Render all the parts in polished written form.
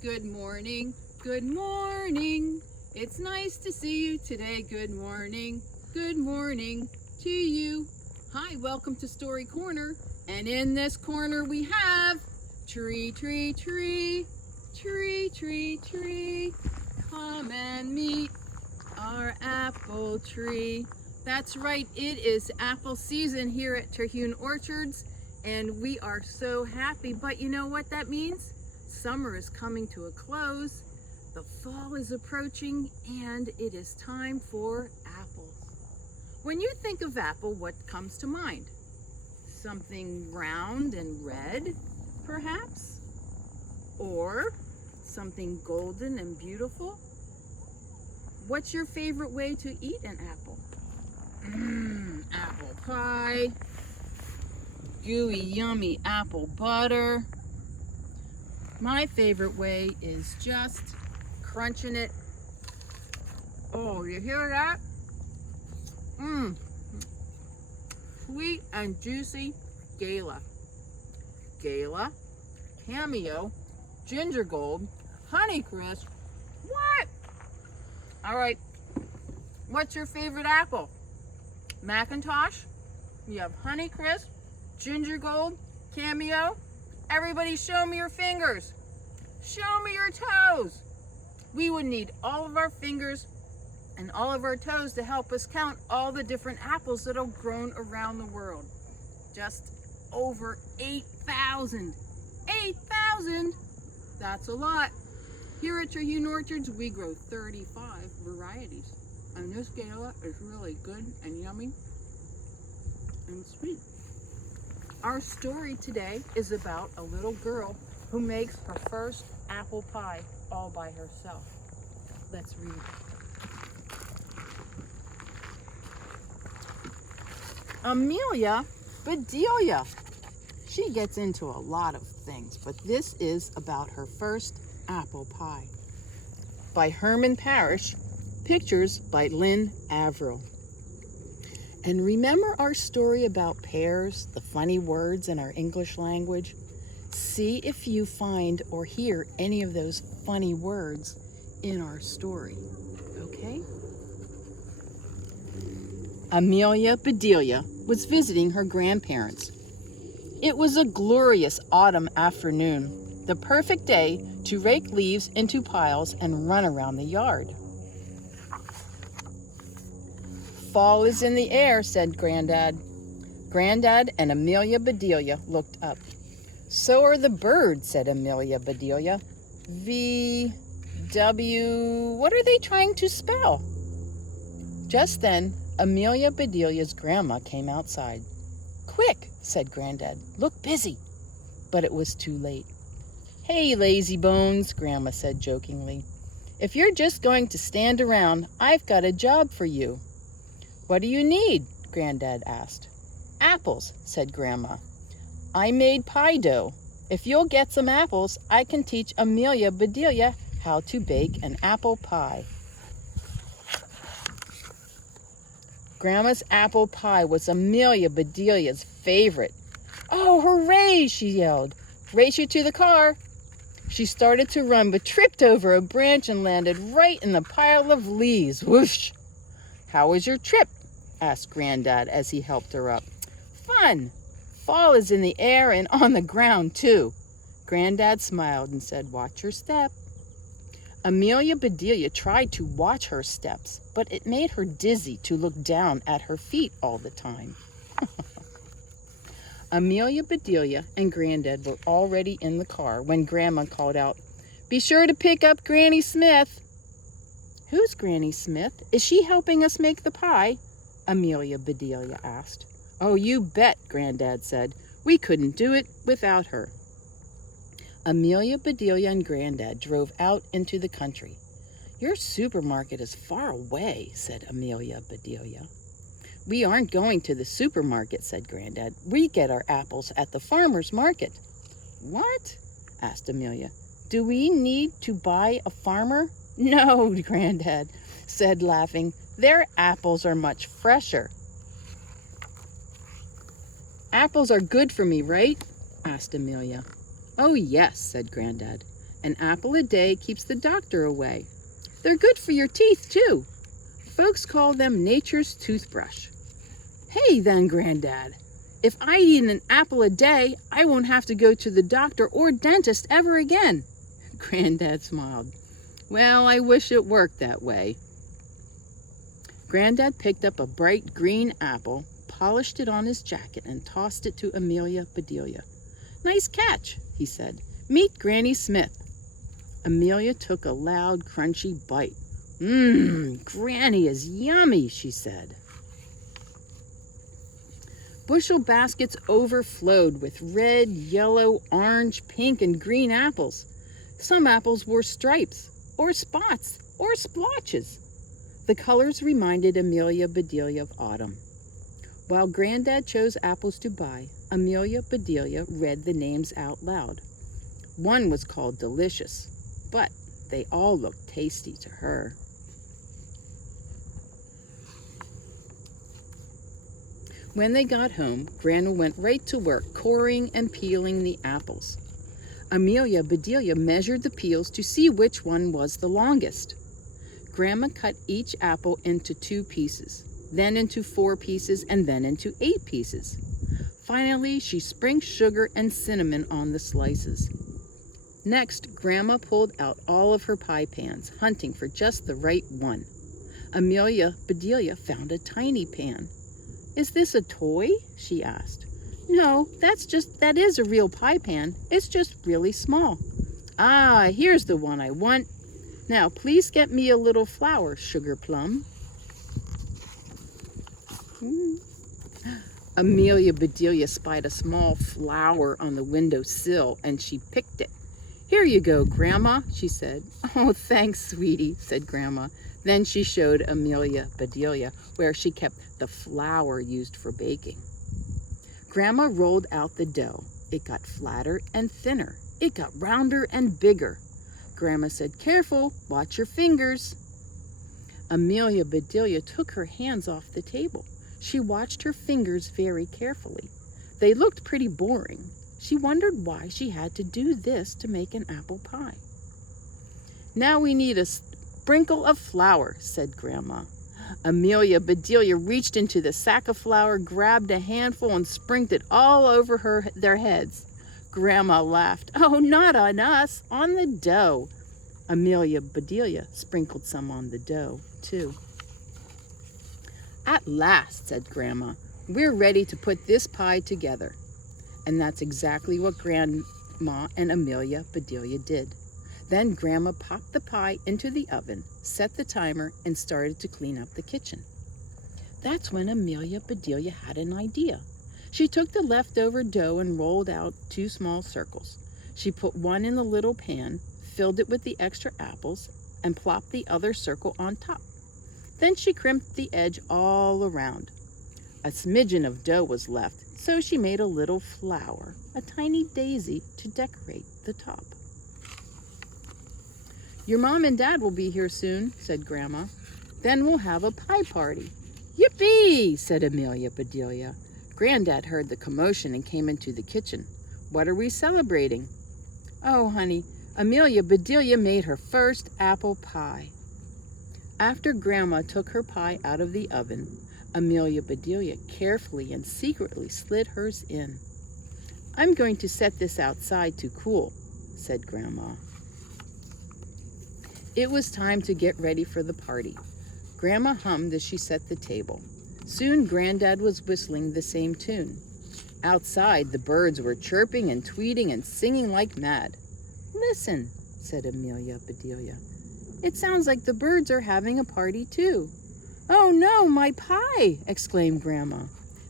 Good morning, good morning. It's nice to see you today. Good morning to you. Hi, welcome to Story Corner. And in this corner we have tree, tree, tree, tree, tree, tree. Come and meet our apple tree. That's right, it is apple season here at Terhune Orchards, and we are so happy. But you know what that means? Summer is coming to a close, the fall is approaching, and it is time for apples. When you think of apple, what comes to mind? Something round and red, perhaps? Or something golden and beautiful? What's your favorite way to eat an apple? Apple pie, gooey, yummy apple butter. My favorite way is just crunching it. Oh, you hear that? Sweet and juicy Gala. Gala, Cameo, Ginger Gold, Honeycrisp. What? All right, what's your favorite apple? Macintosh? You have Honeycrisp, Ginger Gold, Cameo. Everybody show me your fingers. Show me your toes. We would need all of our fingers and all of our toes to help us count all the different apples that have grown around the world. Just over 8,000. 8,000? That's a lot. Here at Terhune Orchards, we grow 35 varieties. And this Gala is really good and yummy and sweet. Our story today is about a little girl who makes her first apple pie all by herself. Let's read. Amelia Bedelia. She gets into a lot of things, but this is about her first apple pie. By Herman Parish, pictures by Lynne, Avril. And remember our story about pears, the funny words in our English language? See if you find or hear any of those funny words in our story, okay? Amelia Bedelia was visiting her grandparents. It was a glorious autumn afternoon, the perfect day to rake leaves into piles and run around the yard. Fall is in the air, said Granddad. Granddad and Amelia Bedelia looked up. So are the birds, said Amelia Bedelia. V-W, what are they trying to spell? Just then, Amelia Bedelia's grandma came outside. Quick, said Granddad, look busy. But it was too late. Hey, lazy bones, Grandma said jokingly. If you're just going to stand around, I've got a job for you. What do you need? Granddad asked. Apples, said Grandma. I made pie dough. If you'll get some apples, I can teach Amelia Bedelia how to bake an apple pie. Grandma's apple pie was Amelia Bedelia's favorite. Oh, hooray, she yelled. Race you to the car. She started to run, but tripped over a branch and landed right in the pile of leaves. Whoosh! How was your trip? Asked Granddad as he helped her up. Fun! Fall is in the air and on the ground, too. Granddad smiled and said, watch your step. Amelia Bedelia tried to watch her steps, but it made her dizzy to look down at her feet all the time. Amelia Bedelia and Granddad were already in the car when Grandma called out, be sure to pick up Granny Smith. Who's Granny Smith? Is she helping us make the pie? Amelia Bedelia asked. Oh, you bet, Granddad said. We couldn't do it without her. Amelia Bedelia and Granddad drove out into the country. Your supermarket is far away, said Amelia Bedelia. We aren't going to the supermarket, said Granddad. We get our apples at the farmer's market. What? Asked Amelia. Do we need to buy a farmer? No, Granddad said, laughing. Their apples are much fresher. Apples are good for me, right? Asked Amelia. Oh, yes, said Granddad. An apple a day keeps the doctor away. They're good for your teeth, too. Folks call them nature's toothbrush. Hey then, Granddad, if I eat an apple a day, I won't have to go to the doctor or dentist ever again. Granddad smiled. Well, I wish it worked that way. Granddad picked up a bright green apple, polished it on his jacket, and tossed it to Amelia Bedelia. Nice catch, he said. Meet Granny Smith. Amelia took a loud, crunchy bite. Granny is yummy, she said. Bushel baskets overflowed with red, yellow, orange, pink, and green apples. Some apples wore stripes, or spots, or splotches. The colors reminded Amelia Bedelia of autumn. While Granddad chose apples to buy, Amelia Bedelia read the names out loud. One was called Delicious, but they all looked tasty to her. When they got home, Grandma went right to work coring and peeling the apples. Amelia Bedelia measured the peels to see which one was the longest. Grandma cut each apple into 2 pieces, then into 4 pieces, and then into 8 pieces. Finally, she sprinkled sugar and cinnamon on the slices. Next, Grandma pulled out all of her pie pans, hunting for just the right one. Amelia Bedelia found a tiny pan. Is this a toy? She asked. No, that is a real pie pan. It's just really small. Ah, here's the one I want. Now, please get me a little flour, Sugar Plum. Amelia Bedelia spied a small flower on the window sill, and she picked it. Here you go, Grandma, she said. Oh, thanks, sweetie, said Grandma. Then she showed Amelia Bedelia where she kept the flour used for baking. Grandma rolled out the dough. It got flatter and thinner. It got rounder and bigger. Grandma said, Careful, watch your fingers. Amelia Bedelia took her hands off the table. She watched her fingers very carefully. They looked pretty boring. She wondered why she had to do this to make an apple pie. Now we need a sprinkle of flour, said Grandma. Amelia Bedelia reached into the sack of flour, grabbed a handful, and sprinkled it all over their heads. Grandma laughed. Oh, not on us, on the dough. Amelia Bedelia sprinkled some on the dough, too. At last, said Grandma, we're ready to put this pie together. And that's exactly what Grandma and Amelia Bedelia did. Then Grandma popped the pie into the oven, set the timer, and started to clean up the kitchen. That's when Amelia Bedelia had an idea. She took the leftover dough and rolled out 2 small circles. She put one in the little pan, filled it with the extra apples, and plopped the other circle on top. Then she crimped the edge all around. A smidgen of dough was left, so she made a little flower, a tiny daisy, to decorate the top. Your mom and dad will be here soon, said Grandma. Then we'll have a pie party. Yippee, said Amelia Bedelia. Granddad heard the commotion and came into the kitchen. What are we celebrating? Oh, honey, Amelia Bedelia made her first apple pie. After Grandma took her pie out of the oven, Amelia Bedelia carefully and secretly slid hers in. I'm going to set this outside to cool, said Grandma. It was time to get ready for the party. Grandma hummed as she set the table. Soon Granddad was whistling the same tune. Outside, the birds were chirping and tweeting and singing like mad. Listen, said Amelia Bedelia. It sounds like the birds are having a party too. Oh no, my pie, exclaimed Grandma.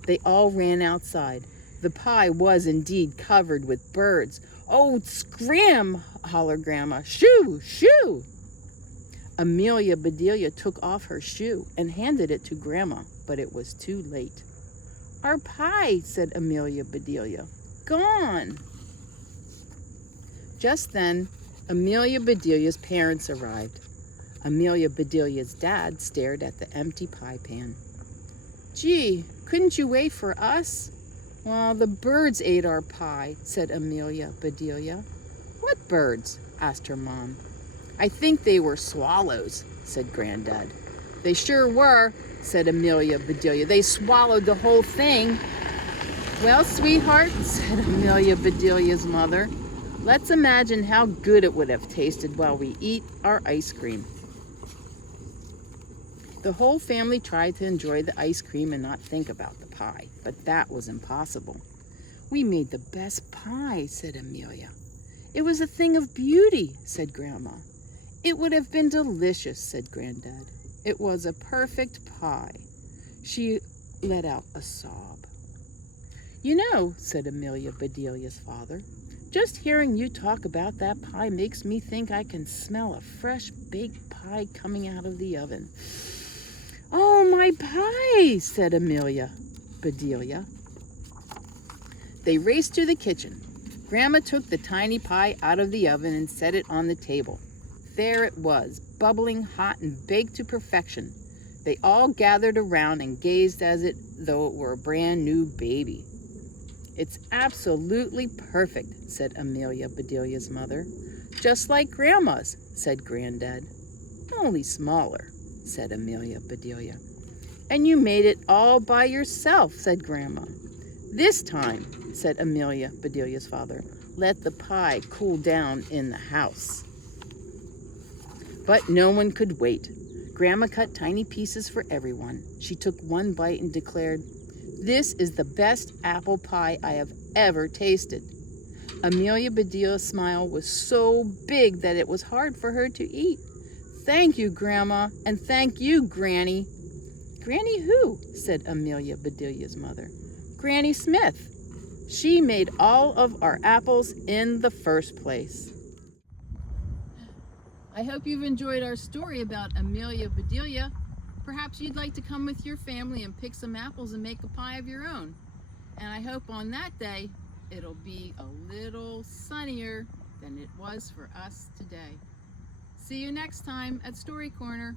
They all ran outside. The pie was indeed covered with birds. Oh, scram, hollered Grandma. Shoo, shoo! Amelia Bedelia took off her shoe and handed it to Grandma, but it was too late. Our pie, said Amelia Bedelia. Gone. Just then, Amelia Bedelia's parents arrived. Amelia Bedelia's dad stared at the empty pie pan. Gee, couldn't you wait for us? Well, the birds ate our pie, said Amelia Bedelia. What birds?" asked her mom. "I think they were swallows," said Granddad. "They sure were," said Amelia Bedelia. "They swallowed the whole thing." "Well, sweetheart," said Amelia Bedelia's mother, "let's imagine how good it would have tasted while we eat our ice cream." The whole family tried to enjoy the ice cream and not think about the pie, but that was impossible. "We made the best pie," said Amelia. "It was a thing of beauty," said Grandma. "It would have been delicious," said Granddad. "It was a perfect pie." She let out a sob. "You know," said Amelia Bedelia's father, "just hearing you talk about that pie makes me think I can smell a fresh baked pie coming out of the oven." "Oh, my pie," said Amelia Bedelia. They raced to the kitchen. Grandma took the tiny pie out of the oven and set it on the table. There it was, bubbling hot and baked to perfection. They all gathered around and gazed as though it were a brand new baby. "It's absolutely perfect," said Amelia Bedelia's mother. "Just like Grandma's," said Granddad. "Only smaller," said Amelia Bedelia. "And you made it all by yourself," said Grandma. "This time," said Amelia Bedelia's father, "let the pie cool down in the house." But no one could wait. Grandma cut tiny pieces for everyone. She took one bite and declared, "This is the best apple pie I have ever tasted." Amelia Bedelia's smile was so big that it was hard for her to eat. "Thank you, Grandma, and thank you, Granny." "Granny who?" said Amelia Bedelia's mother. "Granny Smith. She made all of our apples in the first place." I hope you've enjoyed our story about Amelia Bedelia. Perhaps you'd like to come with your family and pick some apples and make a pie of your own. And I hope on that day, it'll be a little sunnier than it was for us today. See you next time at Story Corner.